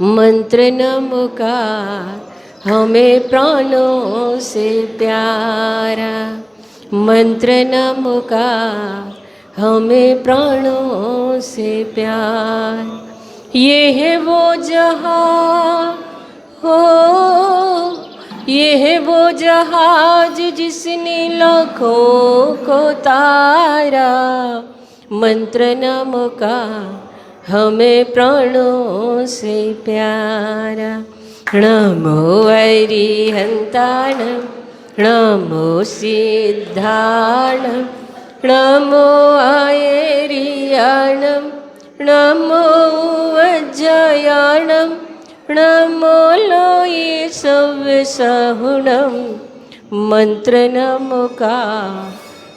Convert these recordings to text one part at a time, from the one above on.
मंत्र नमकार हमें प्राणों से प्यारा, मंत्र नमकार हमें प्राणों से प्यार। ये है वो जहां हो, ये है वो जहाज जिसने लाखों को तारा, मंत्र नमकार हमें प्राणों से प्यारा। नमो अरिहंताणं नमो सिद्धाणं नमो आयर्याणं नमो वज्रयाणं नमो लोये सव्यसहुणं, मंत्र नमकार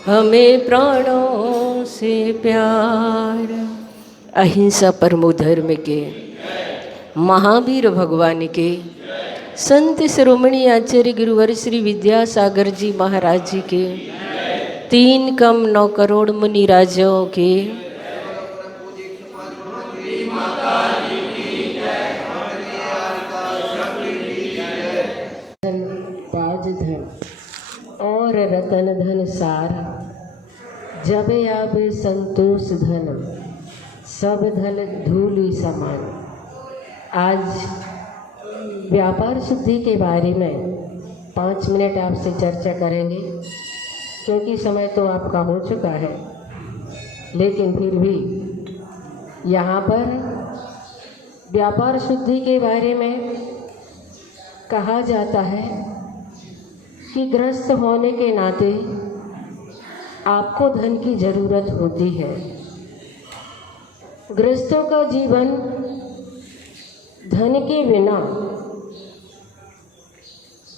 हमें प्राणों से प्यार। अहिंसा परमो धर्म के महावीर भगवान के संत शिरोमणि आचार्य गुरुवर श्री विद्यासागर जी महाराज जी के 3 कम 9 करोड़ मुनि राजों के ताज धन और रतन धन सारा, जब आवे संतोष धन सब धन धूलि समान। आज व्यापार शुद्धि के बारे में 5 मिनट आपसे चर्चा करेंगे, क्योंकि समय तो आपका हो चुका है, लेकिन फिर भी यहाँ पर व्यापार शुद्धि के बारे में कहा जाता है कि गृहस्थ होने के नाते आपको धन की ज़रूरत होती है। गृहस्थों का जीवन धन के बिना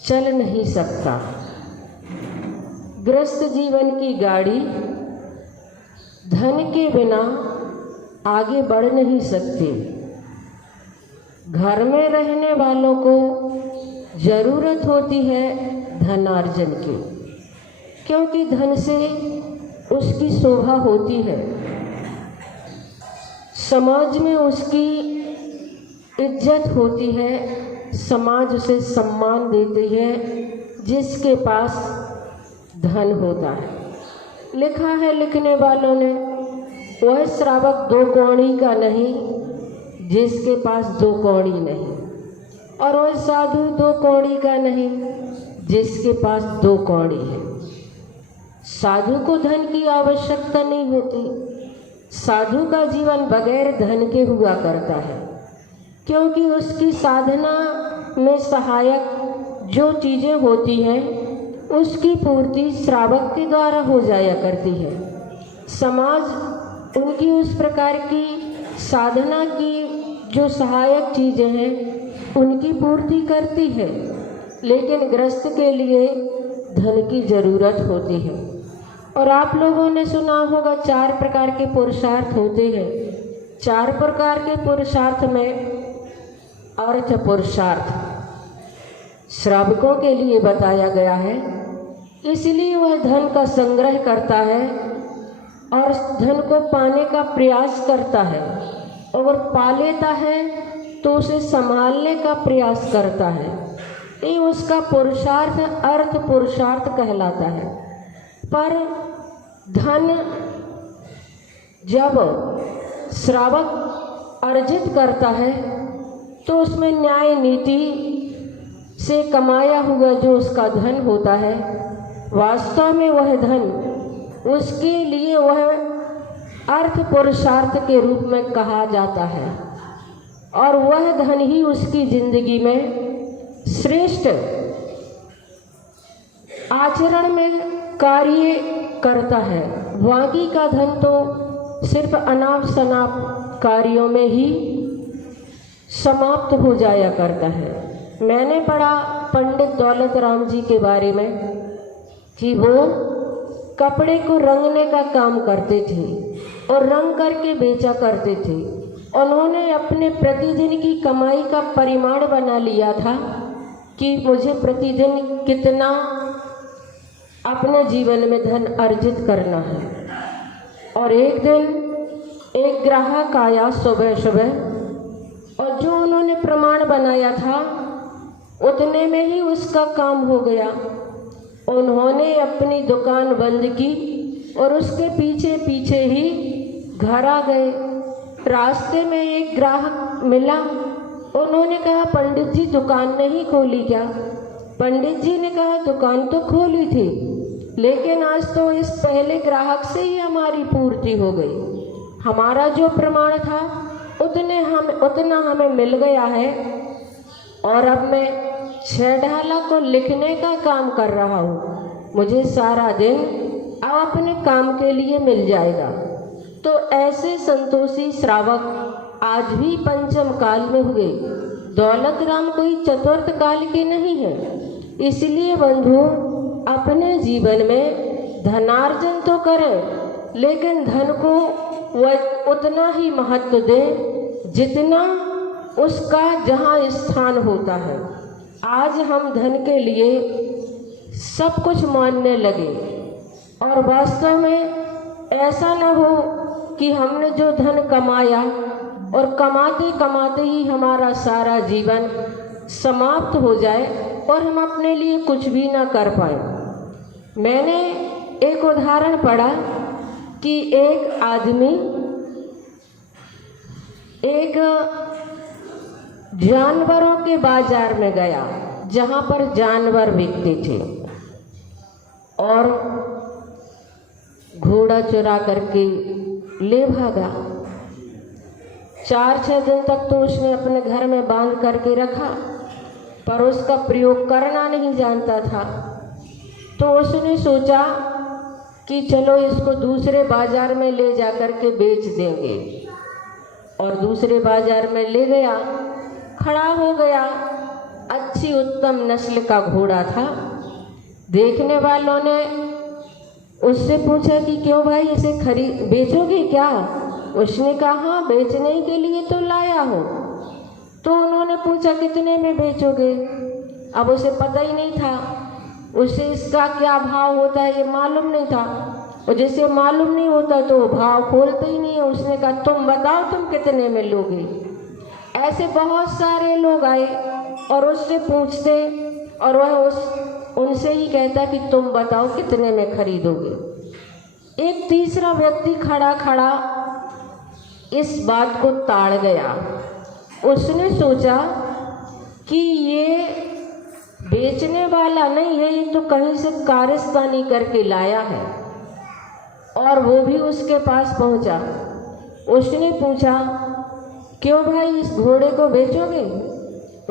चल नहीं सकता। गृहस्थ जीवन की गाड़ी धन के बिना आगे बढ़ नहीं सकती। घर में रहने वालों को ज़रूरत होती है धनार्जन की, क्योंकि धन से उसकी शोभा होती है, समाज में उसकी इज्जत होती है, समाज उसे सम्मान देती है जिसके पास धन होता है। लिखा है लिखने वालों ने, वह श्रावक 2 कौड़ी का नहीं जिसके पास 2 कौड़ी नहीं, और वह साधु 2 कौड़ी का नहीं जिसके पास 2 कौड़ी है। साधु को धन की आवश्यकता नहीं होती। साधु का जीवन बगैर धन के हुआ करता है, क्योंकि उसकी साधना में सहायक जो चीज़ें होती हैं उसकी पूर्ति श्रावक के द्वारा हो जाया करती है। समाज उनकी उस प्रकार की साधना की जो सहायक चीज़ें हैं उनकी पूर्ति करती है, लेकिन गृहस्थ के लिए धन की ज़रूरत होती है। और आप लोगों ने सुना होगा 4 प्रकार के पुरुषार्थ होते हैं। 4 प्रकार के पुरुषार्थ में अर्थ पुरुषार्थ श्रावकों के लिए बताया गया है, इसलिए वह धन का संग्रह करता है और धन को पाने का प्रयास करता है, और पा लेता है तो उसे संभालने का प्रयास करता है। ये उसका पुरुषार्थ अर्थ पुरुषार्थ कहलाता है। पर धन जब श्रावक अर्जित करता है तो उसमें न्याय नीति से कमाया हुआ जो उसका धन होता है, वास्तव में वह धन उसके लिए वह अर्थ पुरुषार्थ के रूप में कहा जाता है, और वह धन ही उसकी जिंदगी में श्रेष्ठ आचरण में कार्य करता है। बाकी का धन तो सिर्फ अनाप शनाप कार्यों में ही समाप्त हो जाया करता है। मैंने पढ़ा पंडित दौलत राम जी के बारे में कि वो कपड़े को रंगने का काम करते थे और रंग करके बेचा करते थे। उन्होंने अपने प्रतिदिन की कमाई का परिमाण बना लिया था कि मुझे प्रतिदिन कितना अपने जीवन में धन अर्जित करना है। और एक दिन एक ग्राहक आया सुबह सुबह, और जो उन्होंने प्रमाण बनाया था उतने में ही उसका काम हो गया। उन्होंने अपनी दुकान बंद की और उसके पीछे पीछे ही घर आ गए। रास्ते में एक ग्राहक मिला। उन्होंने कहा, पंडित जी दुकान नहीं खोली क्या? पंडित जी ने कहा, दुकान तो खोली थी, लेकिन आज तो इस पहले ग्राहक से ही हमारी पूर्ति हो गई। हमारा जो प्रमाण था उतना हमें मिल गया है और अब मैं 6 ढाला को लिखने का काम कर रहा हूँ। मुझे सारा दिन अब अपने काम के लिए मिल जाएगा। तो ऐसे संतोषी श्रावक आज भी पंचम काल में हुए। दौलत राम कोई चतुर्थ काल के नहीं है। इसलिए बंधु, अपने जीवन में धनार्जन तो करें, लेकिन धन को वह उतना ही महत्व दें जितना उसका जहाँ स्थान होता है। आज हम धन के लिए सब कुछ मानने लगे और वास्तव में ऐसा न हो कि हमने जो धन कमाया और कमाते कमाते ही हमारा सारा जीवन समाप्त हो जाए और हम अपने लिए कुछ भी ना कर पाए। मैंने एक उदाहरण पढ़ा कि एक आदमी एक जानवरों के बाजार में गया जहाँ पर जानवर बिकते थे और घोड़ा चुरा करके ले भागा। 4-6 दिन तक तो उसने अपने घर में बांध करके रखा, पर उसका प्रयोग करना नहीं जानता था। तो उसने सोचा कि चलो इसको दूसरे बाजार में ले जा कर के बेच देंगे, और दूसरे बाजार में ले गया। खड़ा हो गया। अच्छी उत्तम नस्ल का घोड़ा था। देखने वालों ने उससे पूछा कि क्यों भाई, इसे बेचोगे क्या? उसने कहा, हाँ, बेचने के लिए तो लाया हूँ। तो उन्होंने पूछा, कितने में बेचोगे? अब उसे पता ही नहीं था, उसे इसका क्या भाव होता है ये मालूम नहीं था, और जिसे मालूम नहीं होता तो वो भाव खोलते ही नहीं है। उसने कहा, तुम बताओ तुम कितने में लोगे? ऐसे बहुत सारे लोग आए और उससे पूछते और वह उनसे ही कहता कि तुम बताओ कितने में खरीदोगे। एक तीसरा व्यक्ति खड़ा खड़ा इस बात को ताड़ गया। उसने सोचा कि ये बेचने वाला नहीं है, ये तो कहीं से कारस्तानी करके लाया है। और वो भी उसके पास पहुंचा। उसने पूछा, क्यों भाई, इस घोड़े को बेचोगे?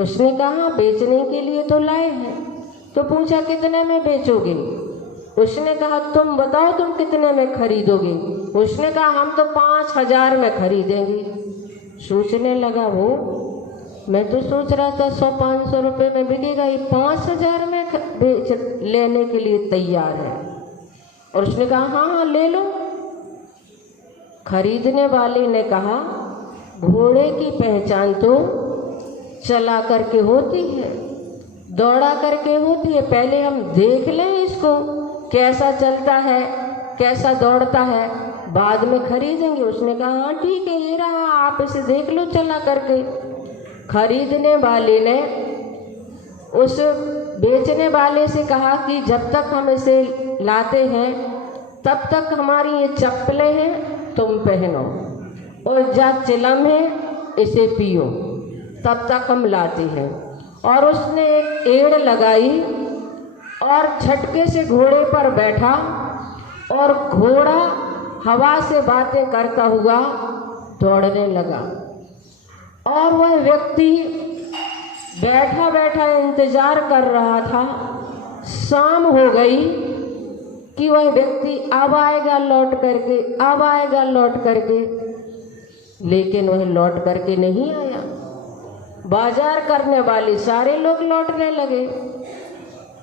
उसने कहा, बेचने के लिए तो लाए हैं। तो पूछा, कितने में बेचोगे? उसने कहा, तुम बताओ तुम कितने में खरीदोगे? उसने कहा, हम तो 5,000 में खरीदेंगे। सोचने लगा वो, मैं तो सोच रहा था 100-500 रुपये में बिकेगा, ये 5,000 में लेने के लिए तैयार है। और उसने कहा, हाँ हाँ ले लो। खरीदने वाले ने कहा, घोड़े की पहचान तो चला करके होती है, दौड़ा करके होती है। पहले हम देख लें इसको कैसा चलता है, कैसा दौड़ता है, बाद में खरीदेंगे। उसने कहा, हाँ ठीक है, ये रहा, आप इसे देख लो चला करके। खरीदने वाले ने उस बेचने वाले से कहा कि जब तक हम इसे लाते हैं तब तक हमारी ये चप्पलें हैं, तुम पहनो, और जा चिलम है, इसे पियो, तब तक हम लाते हैं। और उसने एक एड़ लगाई और झटके से घोड़े पर बैठा और घोड़ा हवा से बातें करता हुआ दौड़ने लगा। और वह व्यक्ति बैठा बैठा इंतजार कर रहा था। शाम हो गई कि वह व्यक्ति अब आएगा लौट करके, अब आएगा लौट करके, लेकिन वह लौट करके नहीं आया। बाजार करने वाले सारे लोग लौटने लगे।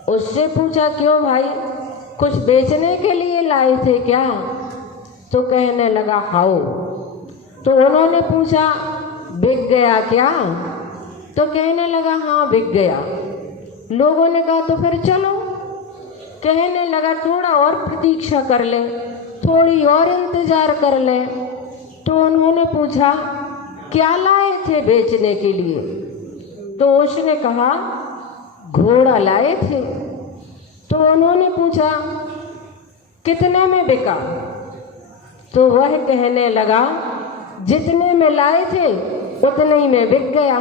उससे पूछा, क्यों भाई, कुछ बेचने के लिए लाए थे क्या? तो कहने लगा, हाओ। तो उन्होंने पूछा, बिक गया क्या? तो कहने लगा, हाँ बिक गया। लोगों ने कहा, तो फिर चलो। कहने लगा, थोड़ा और प्रतीक्षा कर ले, थोड़ी और इंतजार कर ले। तो उन्होंने पूछा, क्या लाए थे बेचने के लिए? तो उसने कहा घोड़ा लाए थे। तो उन्होंने पूछा कितने में बिका? तो वह कहने लगा जितने में लाए थे उतने ही में बिक गया।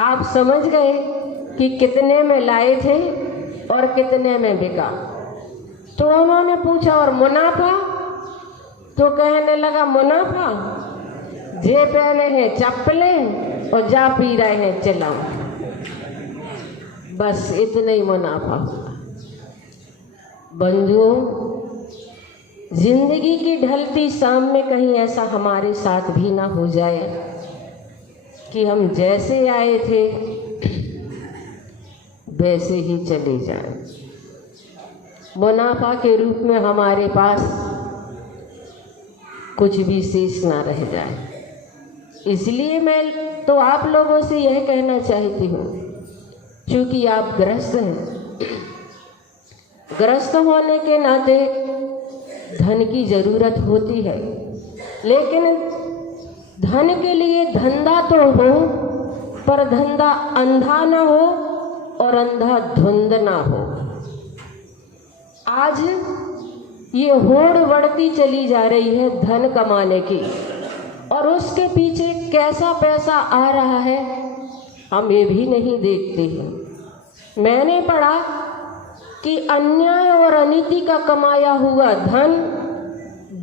आप समझ गए कि कितने में लाए थे और कितने में बिका। तो उन्होंने पूछा और मुनाफा? तो कहने लगा मुनाफा जे पहने हैं चप्पलें और जा पी रहे हैं चिलम, बस इतना ही मुनाफा हुआ। बंधुओं, जिंदगी की ढलती शाम में कहीं ऐसा हमारे साथ भी ना हो जाए कि हम जैसे आए थे वैसे ही चले जाएं। मुनाफा के रूप में हमारे पास कुछ भी शेष ना रह जाए। इसलिए मैं तो आप लोगों से यह कहना चाहती हूँ, क्योंकि आप ग्रस्त हैं, ग्रस्त होने के नाते धन की ज़रूरत होती है, लेकिन धन के लिए धंधा तो हो, पर धंधा अंधा ना हो और अंधा धुंध ना हो। आज ये होड़ बढ़ती चली जा रही है धन कमाने की, और उसके पीछे कैसा पैसा आ रहा है हम ये भी नहीं देखते हैं। मैंने पढ़ा कि अन्याय और अनीति का कमाया हुआ धन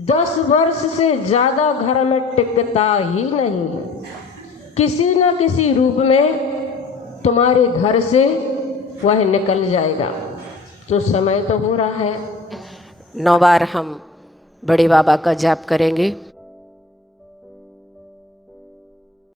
10 वर्ष से ज़्यादा घर में टिकता ही नहीं है। किसी न किसी रूप में तुम्हारे घर से वह निकल जाएगा। तो समय तो हो रहा है, 9 बार हम बड़े बाबा का जाप करेंगे।